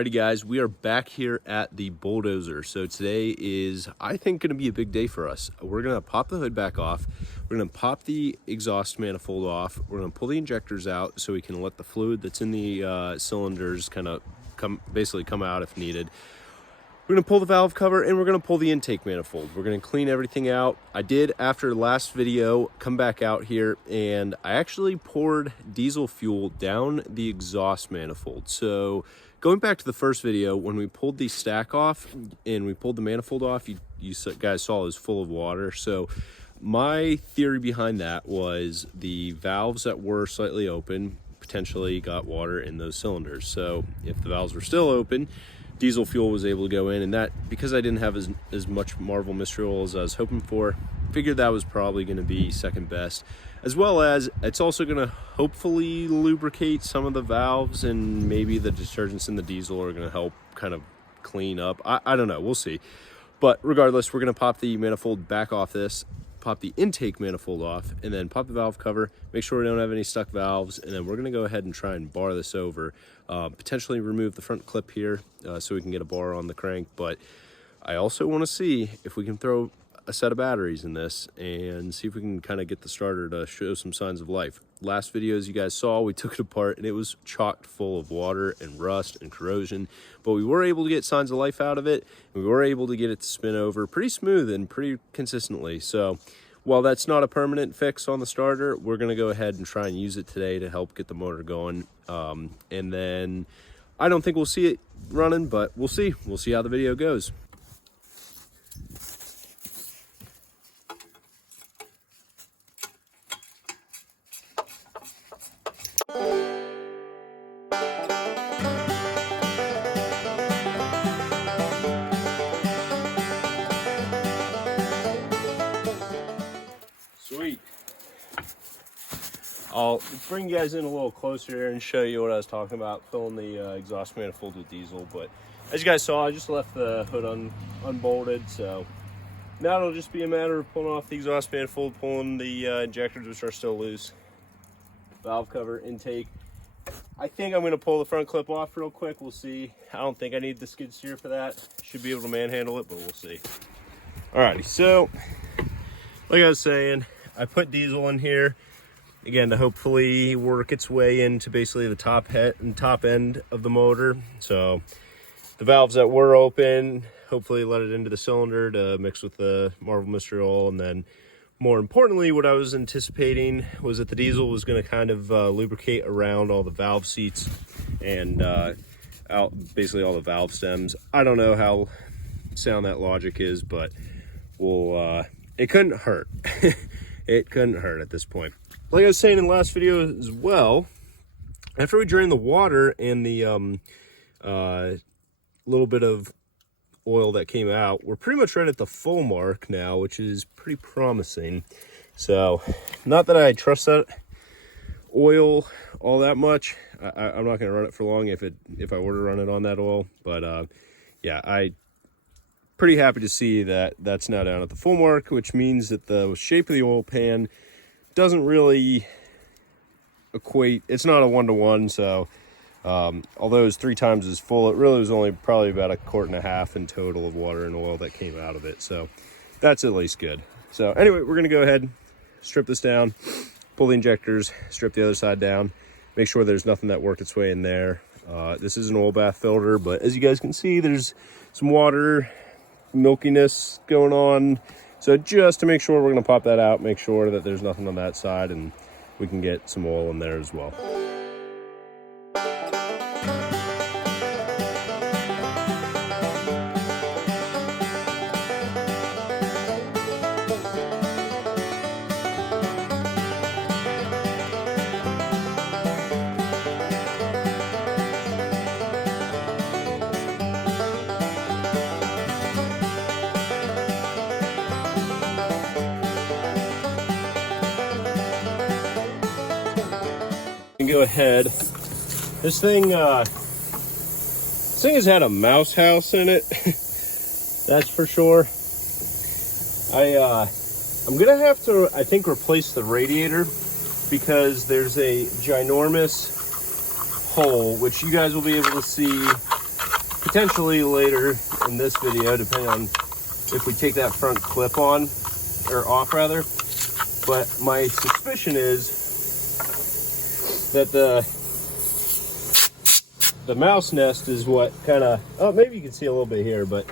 Alrighty guys, we are back here at the Bulldozer. So today is, I think, going to be a big day for us. We're going to pop the hood back off. We're going to pop the exhaust manifold off. We're going to pull the injectors out so we can let the fluid that's in the cylinders kind of basically come out if needed. We're going to pull the valve cover and we're going to pull the intake manifold. We're going to clean everything out. I did, after last video, come back out here and I actually poured diesel fuel down the exhaust manifold. So going back to the first video, when we pulled the stack off and we pulled the manifold off, you guys saw it was full of water. So my theory behind that was the valves that were slightly open potentially got water in those cylinders. So if the valves were still open, diesel fuel was able to go in, and that, because I didn't have as much Marvel mystery oil as I was hoping for, figured that was probably going to be second best, as well as it's also going to hopefully lubricate some of the valves, and maybe the detergents in the diesel are going to help kind of clean up. I don't know, we'll see. But regardless, we're going to pop the manifold back off this, pop the intake manifold off, and then pop the valve cover, make sure we don't have any stuck valves, and then we're going to go ahead and try and bar this over, potentially remove the front clip here so we can get a bar on the crank. But I also want to see if we can throw a set of batteries in this and see if we can kind of get the starter to show some signs of life. Last video, as you guys saw, we took it apart and it was chocked full of water and rust and corrosion, but we were able to get signs of life out of it, and we were able to get it to spin over pretty smooth and pretty consistently. So while that's not a permanent fix on the starter, we're going to go ahead and try and use it today to help get the motor going. And then I don't think we'll see it running, but we'll see how the video goes. Sweet. I'll bring you guys in a little closer and show you what I was talking about, filling the exhaust manifold with diesel. But as you guys saw, I just left the hood unbolted, so now it'll just be a matter of pulling off the exhaust manifold, pulling the injectors, which are still loose, valve cover, intake. I think I'm going to pull the front clip off real quick. We'll see. I don't think I need the skid steer for that. Should be able to manhandle it, but we'll see. Alrighty, so like I was saying, I put diesel in here again to hopefully work its way into basically the top end of the motor. So the valves that were open, hopefully let it into the cylinder to mix with the Marvel mystery oil. And then more importantly, what I was anticipating was that the diesel was going to kind of lubricate around all the valve seats and basically all the valve stems. I don't know how sound that logic is, but it couldn't hurt. It couldn't hurt at this point. Like I was saying in the last video as well, after we drain the water and the little bit of oil that came out, we're pretty much right at the full mark now, which is pretty promising. So not that I trust that oil all that much. I'm not going to run it for long if I were to run it on that oil, but yeah, I pretty happy to see that that's now down at the full mark, which means that the shape of the oil pan doesn't really equate. It's not a 1-to-1, so although it's 3 times as full, it really was only probably about 1.5 quarts in total of water and oil that came out of it. So that's at least good. So anyway, we're going to go ahead, strip this down, pull the injectors, strip the other side down, make sure there's nothing that worked its way in there. This is an oil bath filter, but as you guys can see, there's some water milkiness going on. So just to make sure, we're going to pop that out, make sure that there's nothing on that side, and we can get some oil in there as well. Go ahead. This thing has had a mouse house in it. That's for sure. I'm gonna have to, I think, replace the radiator because there's a ginormous hole, which you guys will be able to see potentially later in this video, depending on if we take that front clip on, or off rather. But my suspicion is that the mouse nest is what kind of, oh, maybe you can see a little bit here, but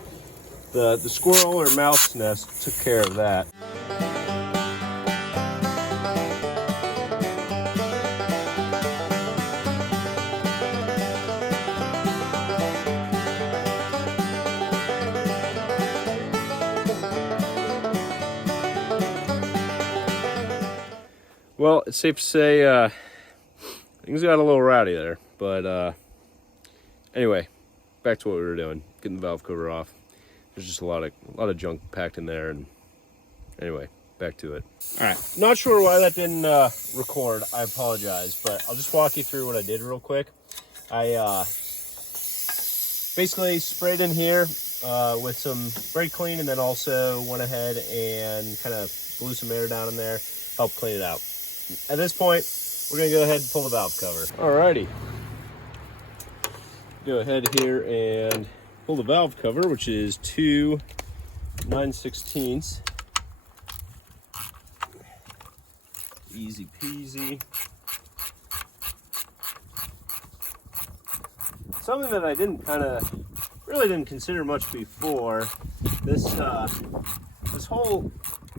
the squirrel or mouse nest took care of that. Well, it's safe to say things got a little rowdy there, but anyway, back to what we were doing, getting the valve cover off. There's just a lot of junk packed in there, and anyway, back to it. All right, not sure why that didn't record. I apologize, but I'll just walk you through what I did real quick. I basically sprayed in here with some brake clean, and then also went ahead and kind of blew some air down in there, helped clean it out. At this point, we're gonna go ahead and pull the valve cover. Alrighty. Go ahead here and pull the valve cover, which is 2 9/16. Easy peasy. Something that I really didn't consider much before. This whole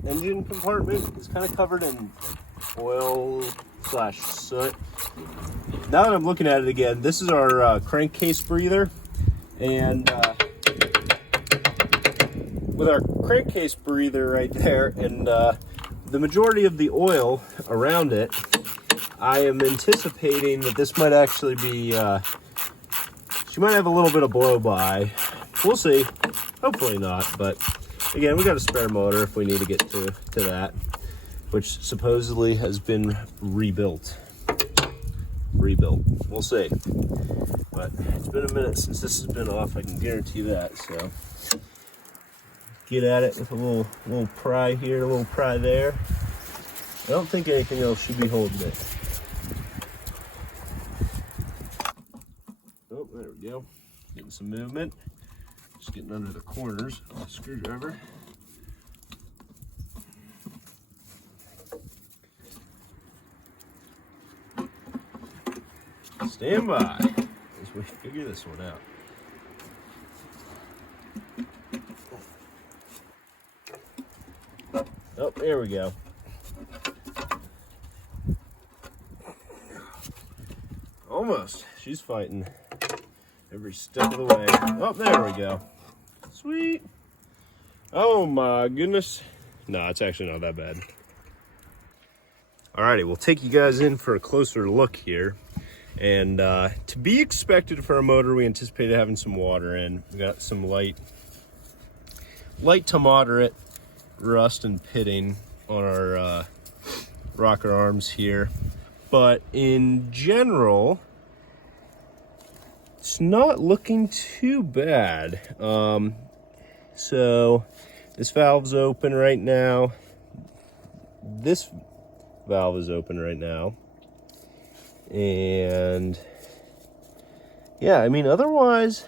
engine compartment is kind of covered in oil/soot. Now that I'm looking at it again, this is our crankcase breather, and with our crankcase breather right there and the majority of the oil around it, I am anticipating that this might actually be she might have a little bit of blow by. We'll see. Hopefully not, but again, we got a spare motor if we need to get to that, which supposedly has been rebuilt. We'll see. But it's been a minute since this has been off, I can guarantee that. So get at it with a little pry here, a little pry there. I don't think anything else should be holding it. Oh, there we go. Getting some movement. Just getting under the corners of the screwdriver. Stand by as we figure this one out. Oh, there we go. Almost. She's fighting every step of the way. Oh, there we go. Sweet. Oh my goodness. No, it's actually not that bad. Alrighty, we'll take you guys in for a closer look here. And to be expected for a motor, we anticipated having some water in. We got some light to moderate rust and pitting on our rocker arms here. But in general, it's not looking too bad. So this valve's open right now. This valve is open right now. And yeah, I mean, otherwise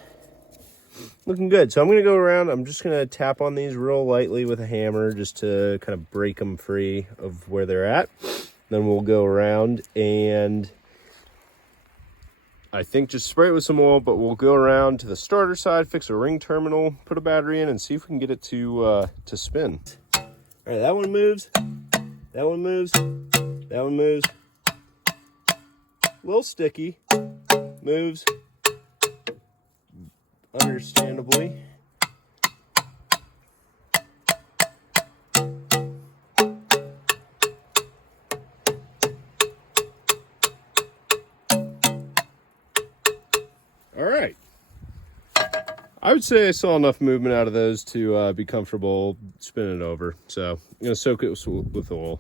looking good. So I'm gonna go around, I'm just gonna tap on these real lightly with a hammer just to kind of break them free of where they're at. Then we'll go around and I think just spray it with some oil, but we'll go around to the starter side, fix a ring terminal, put a battery in, and see if we can get it to spin. All right, that one moves, that one moves, that one moves. A little sticky, moves, understandably. All right. I would say I saw enough movement out of those to be comfortable spinning it over. So I'm gonna soak it with oil.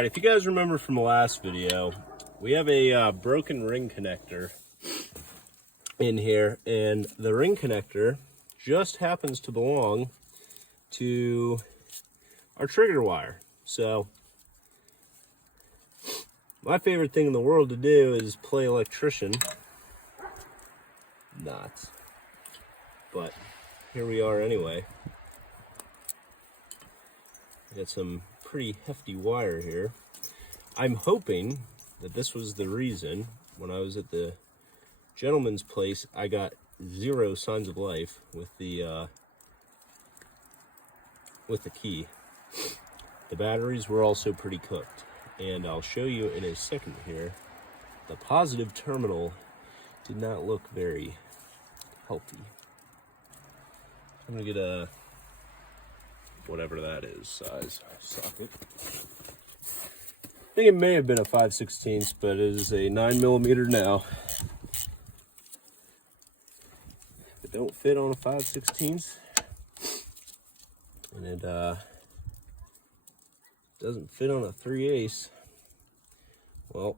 right, if you guys remember from the last video, we have a broken ring connector in here, and the ring connector just happens to belong to our trigger wire. So my favorite thing in the world to do is play electrician. Not. But here we are anyway. Got some pretty hefty wire here. I'm hoping that this was the reason when I was at the gentleman's place I got 0 signs of life with the key. The batteries were also pretty cooked, and I'll show you in a second here. The positive terminal did not look very healthy. I'm gonna get a whatever that is size socket. I think it may have been a 5/16, but it is a 9mm now. If it don't fit on a 5/16, and it doesn't fit on a 3/8, well,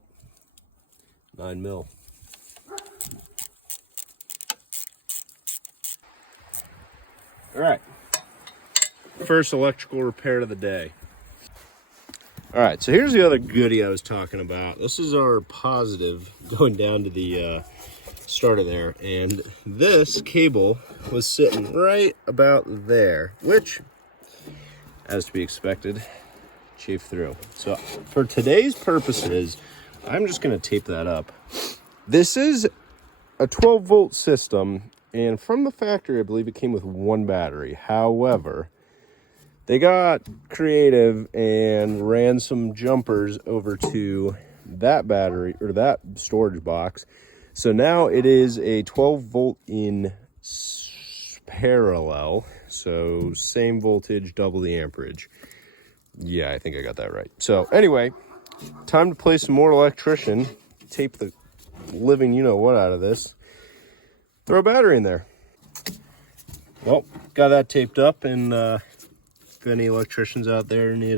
9mm. All right, first electrical repair of the day. All right, so here's the other goodie I was talking about. This is our positive going down to the starter there, and this cable was sitting right about there, which, as to be expected, chafed through. So for today's purposes, I'm just gonna tape that up. This is a 12-volt system, and from the factory, I believe it came with 1 battery. However, they got creative and ran some jumpers over to that battery, or that storage box. So now it is a 12-volt in parallel. So same voltage, double the amperage. Yeah, I think I got that right. So anyway, time to play some more electrician. Tape the living you-know-what out of this. Throw a battery in there. Well, got that taped up, and if any electricians out there need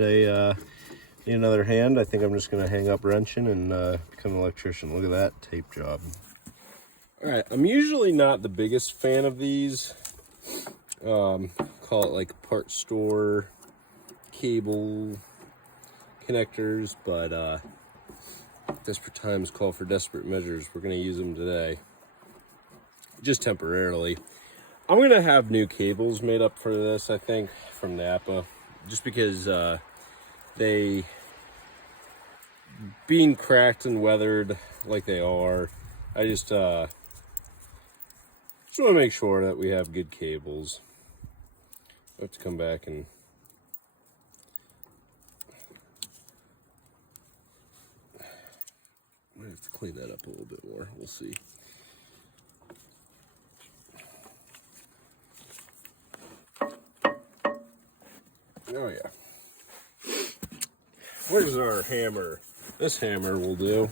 another hand, I think I'm just gonna hang up wrenching and become an electrician. Look at that tape job. All right, I'm usually not the biggest fan of these. Call it like part store cable connectors, but desperate times call for desperate measures. We're gonna use them today, just temporarily. I'm gonna have new cables made up for this, I think, from Napa, just because they, being cracked and weathered like they are, I just want to make sure that we have good cables. I have to come back and I have to clean that up a little bit more. We'll see. Oh yeah. Where's our hammer? This hammer will do.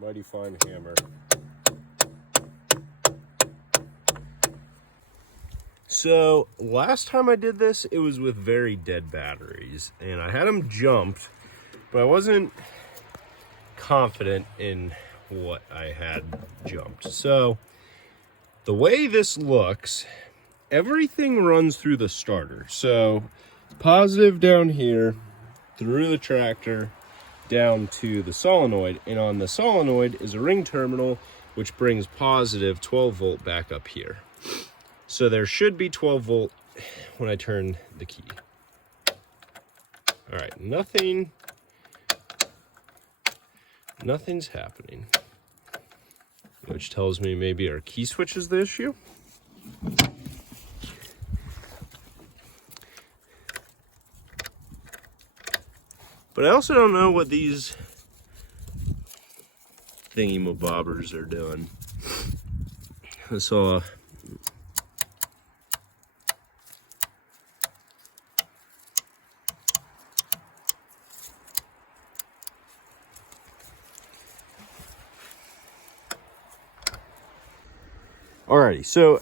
Mighty fine hammer. So last time I did this, it was with very dead batteries, and I had them jumped, but I wasn't confident in what I had jumped. So the way this looks, everything runs through the starter. So positive down here, through the tractor, down to the solenoid. And on the solenoid is a ring terminal, which brings positive 12-volt back up here. So there should be 12-volt when I turn the key. All right, nothing's happening, which tells me maybe our key switch is the issue. But I also don't know what these thingy-mabobbers are doing. I saw alrighty, so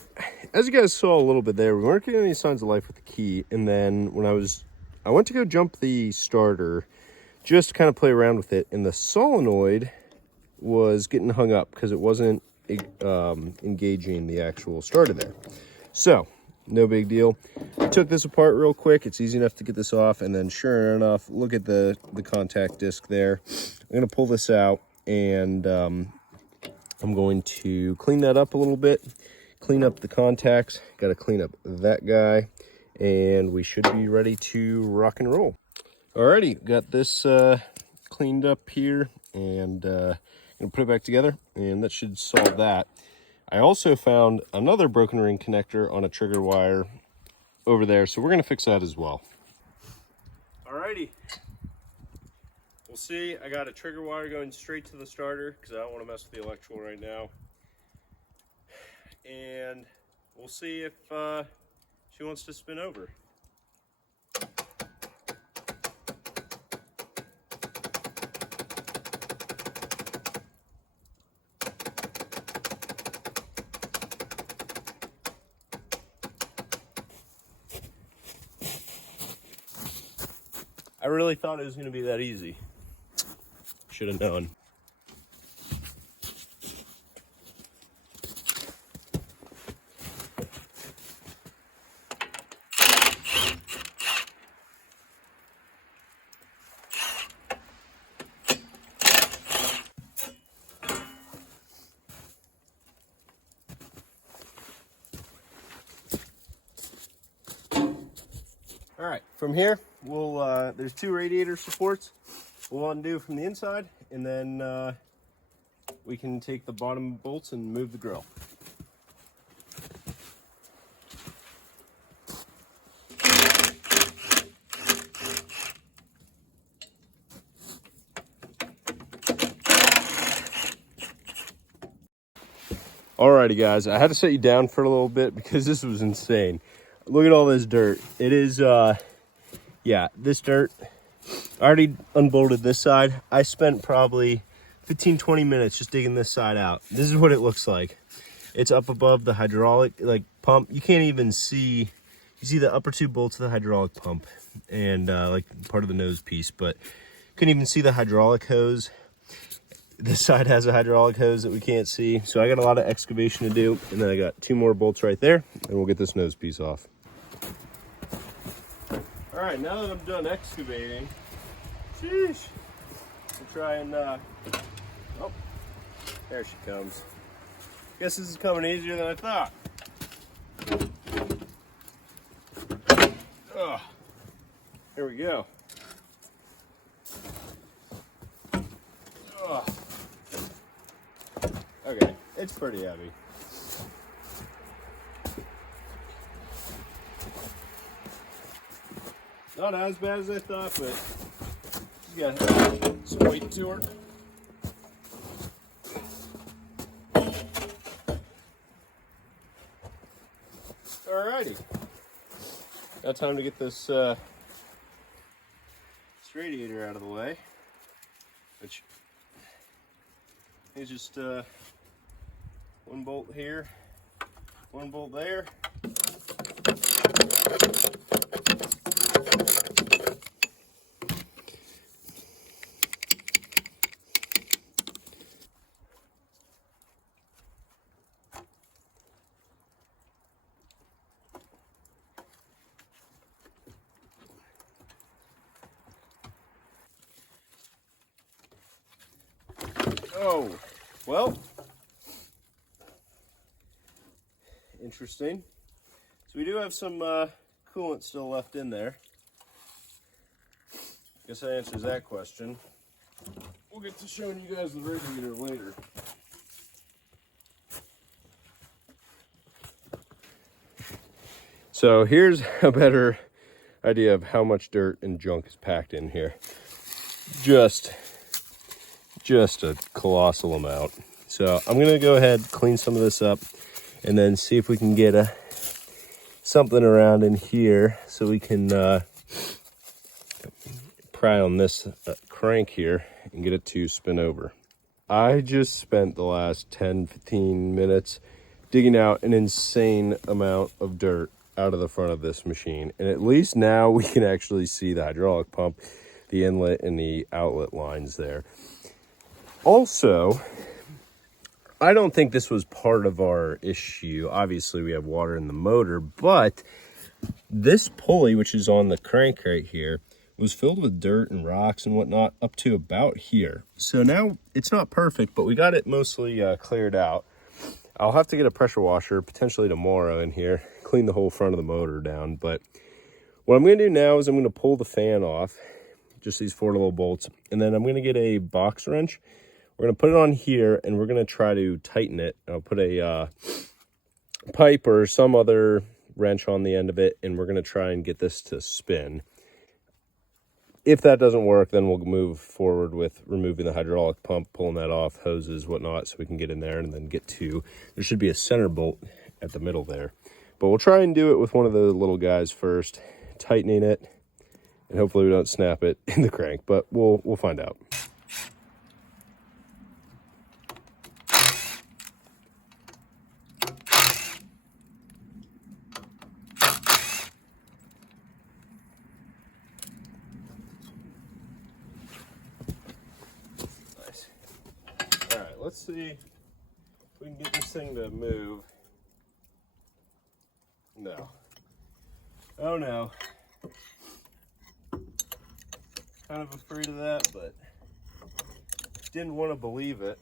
as you guys saw a little bit there, we weren't getting any signs of life with the key, and then when I was I went to go jump the starter just to kind of play around with it, and the solenoid was getting hung up because it wasn't engaging the actual starter there. So no big deal. I took this apart real quick. It's easy enough to get this off, and then sure enough, look at the contact disc there. I'm gonna pull this out, and I'm going to clean that up a little bit, clean up the contacts, got to clean up that guy, and we should be ready to rock and roll. Alrighty, got this cleaned up here, and gonna put it back together, and that should solve that. I also found another broken ring connector on a trigger wire over there, so we're gonna fix that as well. Alrighty, we'll see. I got a trigger wire going straight to the starter because I don't want to mess with the electrical right now, and we'll see if she wants to spin over. I really thought it was going to be that easy. Should have known. All right, from here, we'll there's 2 radiator supports we'll undo from the inside, and then we can take the bottom bolts and move the grill. Alrighty guys, I had to set you down for a little bit because this was insane. Look at all this dirt. It is, yeah, this dirt. I already unbolted this side. I spent probably 15-20 minutes just digging this side out. This is what it looks like. It's up above the hydraulic pump. You can't even see, you see the upper 2 bolts of the hydraulic pump and like part of the nose piece, but couldn't even see the hydraulic hose. This side has a hydraulic hose that we can't see. So I got a lot of excavation to do, and then I got 2 more bolts right there, and we'll get this nose piece off. All right, now that I'm done excavating, sheesh, we'll try and, oh, there she comes. Guess this is coming easier than I thought. Oh, here we go. Oh. Okay, it's pretty heavy. Not as bad as I thought, but she's got some weight to her. Alrighty. Now time to get this, this radiator out of the way, which is just 1 bolt here, 1 bolt there. Oh, well, interesting. So we do have some coolant still left in there. Guess that answers that question. We'll get to showing you guys the radiator later. So here's a better idea of how much dirt and junk is packed in here. Just a colossal amount. So I'm gonna go ahead, clean some of this up, and then see if we can get something around in here so we can pry on this crank here and get it to spin over. I just spent the last 10-15 minutes digging out an insane amount of dirt, out of the front of this machine. And at least now we can actually see the hydraulic pump, the inlet and the outlet lines there. Also, I don't think this was part of our issue. Obviously, we have water in the motor, but this pulley, which is on the crank right here, was filled with dirt and rocks and whatnot up to about here. So now it's not perfect, but we got it mostly cleared out. I'll have to get a pressure washer potentially tomorrow in here, clean the whole front of the motor down. But what I'm going to do now is I'm going to pull the fan off, just these 4 little bolts, and then I'm going to get a box wrench. We're going to put it on here and we're going to try to tighten it. I'll put a pipe or some other wrench on the end of it, and we're going to try and get this to spin. If that doesn't work, then we'll move forward with removing the hydraulic pump, pulling that off, hoses, whatnot, so we can get in there and then get to, there should be a center bolt at the middle there. But we'll try and do it with one of the little guys first, tightening it, and hopefully we don't snap it in the crank, but we'll find out. Let's see if we can get this thing to move. No. Oh no. Kind of afraid of that, but didn't want to believe it.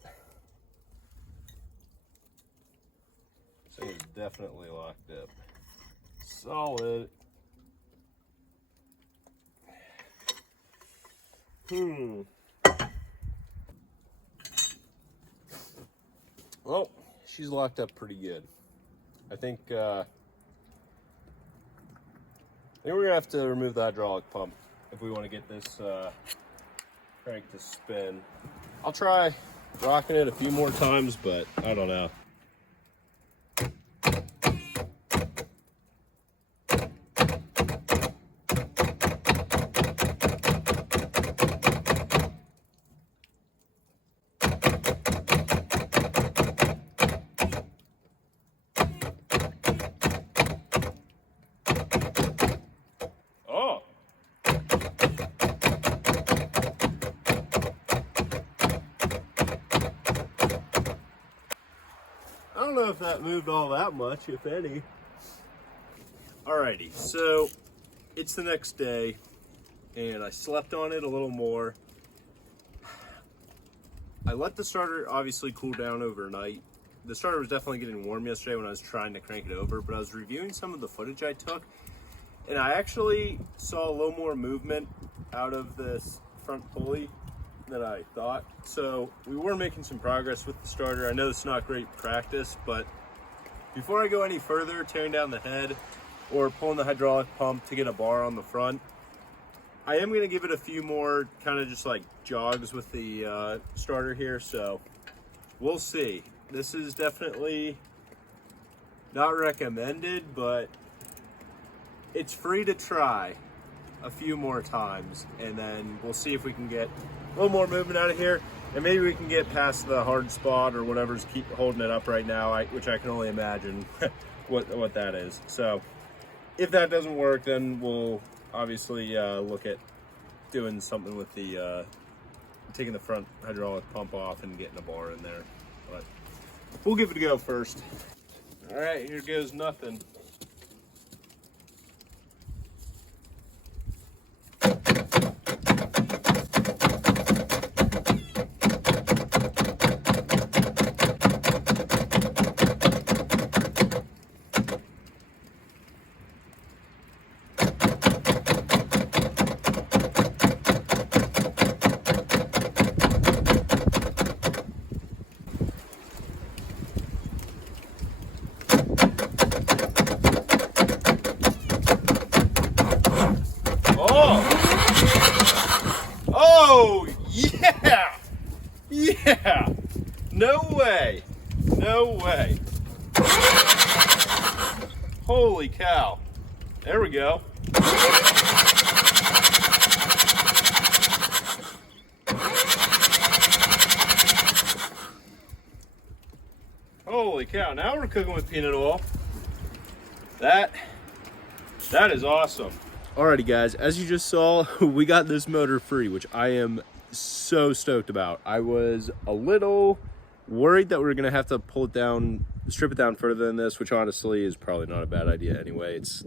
This thing is definitely locked up. Solid. Well, she's locked up pretty good. I think we're gonna have to remove the hydraulic pump if we want to get this crank to spin. I'll try rocking it a few more times, but I don't know. I don't know if that moved all that much, if any. Alrighty, so it's the next day and I slept on it a little more. I let the starter obviously cool down overnight. The starter was definitely getting warm yesterday when I was trying to crank it over, but I was reviewing some of the footage I took and I actually saw a little more movement out of this front pulley than I thought. So we were making some progress with the starter. I know it's not great practice, but before I go any further, tearing down the head or pulling the hydraulic pump to get a bar on the front, I am going to give it a few more kind of just like jogs with the starter here. So we'll see. This is definitely not recommended, but it's free to try a few more times, and then we'll see if we can get a little more movement out of here, and maybe we can get past the hard spot or whatever's keep holding it up right now, which I can only imagine what that is. So if that doesn't work, then we'll obviously look at doing something with the taking the front hydraulic pump off and getting a bar in there, but we'll give it a go first. All right, here goes nothing. Oh, yeah! Yeah! No way! No way! Holy cow. There we go. Holy cow, now we're cooking with peanut oil. That That is awesome. Alrighty guys, as you just saw, we got this motor free, which I am so stoked about. I was a little worried that we were gonna have to pull it down, strip it down further than this, which honestly is probably not a bad idea anyway. It's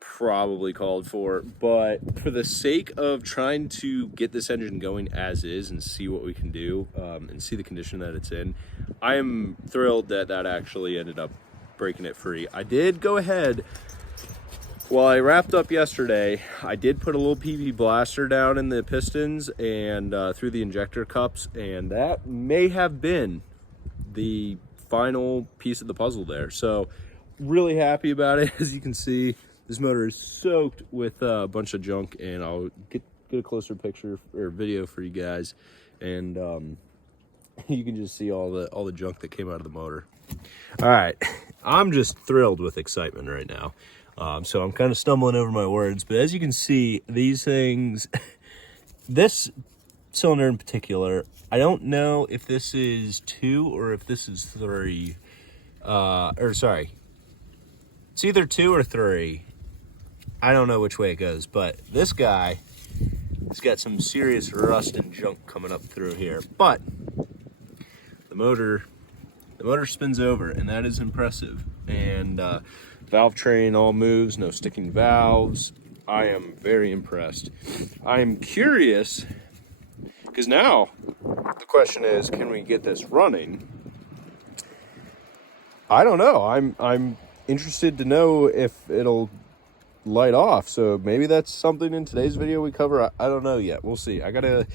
probably called for, but for the sake of trying to get this engine going as is and see what we can do and see the condition that it's in, I am thrilled that that actually ended up breaking it free. I did go ahead, while I wrapped up yesterday, I did put a little PB blaster down in the pistons and through the injector cups, and that may have been the final piece of the puzzle there. So really happy about it. As you can see, this motor is soaked with a bunch of junk, and I'll get a closer picture or video for you guys, and you can just see all the junk that came out of the motor. All right, I'm just thrilled with excitement right now. So I'm kind of stumbling over my words, but as you can see, these things, this cylinder in particular, I don't know if this is 2 or if this is 3, or sorry, it's either 2 or 3. I don't know which way it goes, but this guy has got some serious rust and junk coming up through here. But the motor spins over, and that is impressive. And valve train all moves, no sticking valves. I am very impressed. I am curious, because now the question is, can we get this running? I don't know. I'm interested to know if it'll light off. So maybe that's something in today's video we cover. I don't know yet. We'll see. I gotta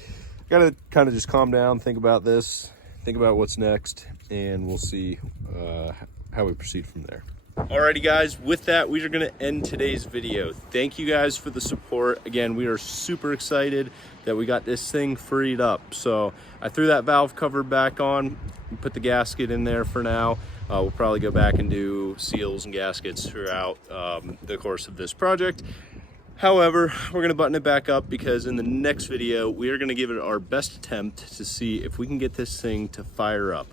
kind of just calm down, think about this, think about what's next, and we'll see how we proceed from there. Alrighty guys, with that, we are going to end today's video. Thank you guys for the support. Again, we are super excited that we got this thing freed up. So I threw that valve cover back on, put the gasket in there for now. We'll probably go back and do seals and gaskets throughout the course of this project. However, we're going to button it back up because in the next video, we are going to give it our best attempt to see if we can get this thing to fire up.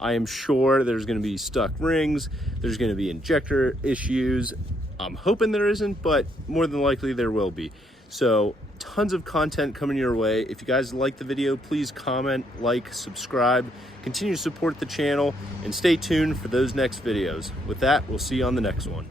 I am sure there's going to be stuck rings, there's going to be injector issues. I'm hoping there isn't, but more than likely there will be. So tons of content coming your way. If you guys like the video, please comment, like, subscribe, continue to support the channel, and stay tuned for those next videos. With that, we'll see you on the next one.